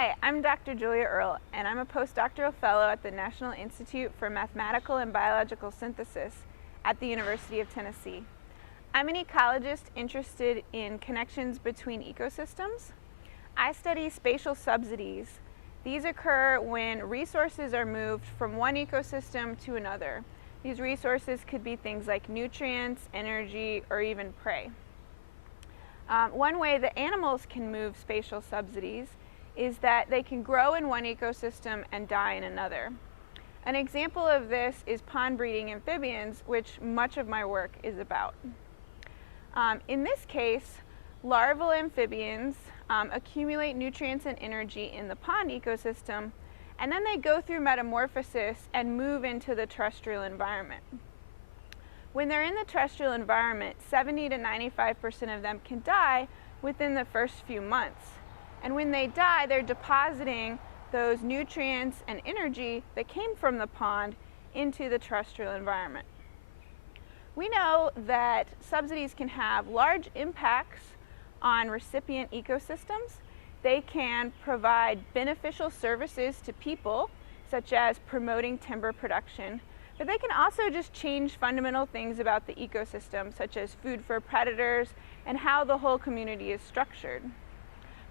Hi, I'm Dr. Julia Earl, and I'm a postdoctoral fellow at the National Institute for Mathematical and Biological Synthesis at the University of Tennessee. I'm an ecologist interested in connections between ecosystems. I study spatial subsidies. These occur when resources are moved from one ecosystem to another. These resources could be things like nutrients, energy, or even prey. One way that animals can move spatial subsidies is that they can grow in one ecosystem and die in another. An example of this is pond breeding amphibians, which much of my work is about. In this case, larval amphibians accumulate nutrients and energy in the pond ecosystem, and then they go through metamorphosis and move into the terrestrial environment. When they're in the terrestrial environment, 70 to 95% of them can die within the first few months. And when they die, they're depositing those nutrients and energy that came from the pond into the terrestrial environment. We know that subsidies can have large impacts on recipient ecosystems. They can provide beneficial services to people, such as promoting timber production, but they can also just change fundamental things about the ecosystem, such as food for predators and how the whole community is structured.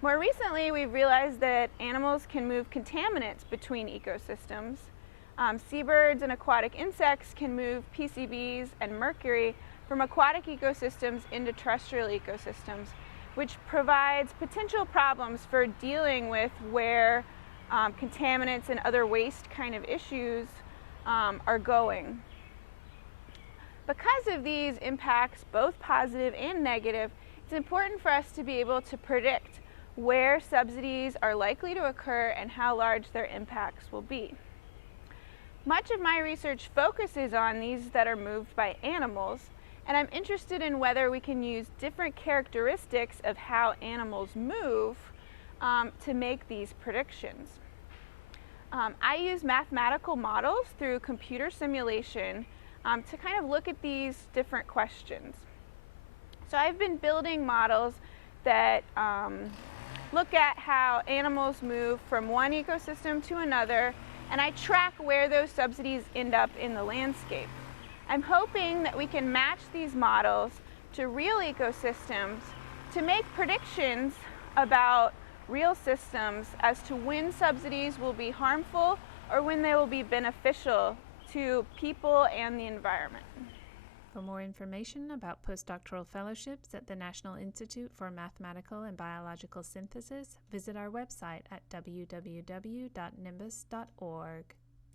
More recently, we've realized that animals can move contaminants between ecosystems. Seabirds and aquatic insects can move PCBs and mercury from aquatic ecosystems into terrestrial ecosystems, which provides potential problems for dealing with where contaminants and other waste kind of issues are going. Because of these impacts, both positive and negative, it's important for us to be able to predict where subsidies are likely to occur and how large their impacts will be. Much of my research focuses on these that are moved by animals, and I'm interested in whether we can use different characteristics of how animals move to make these predictions. I use mathematical models through computer simulation to kind of look at these different questions. So I've been building models that look at how animals move from one ecosystem to another, and I track where those subsidies end up in the landscape. I'm hoping that we can match these models to real ecosystems to make predictions about real systems as to when subsidies will be harmful or when they will be beneficial to people and the environment. For more information about postdoctoral fellowships at the National Institute for Mathematical and Biological Synthesis, visit our website at www.nimbus.org.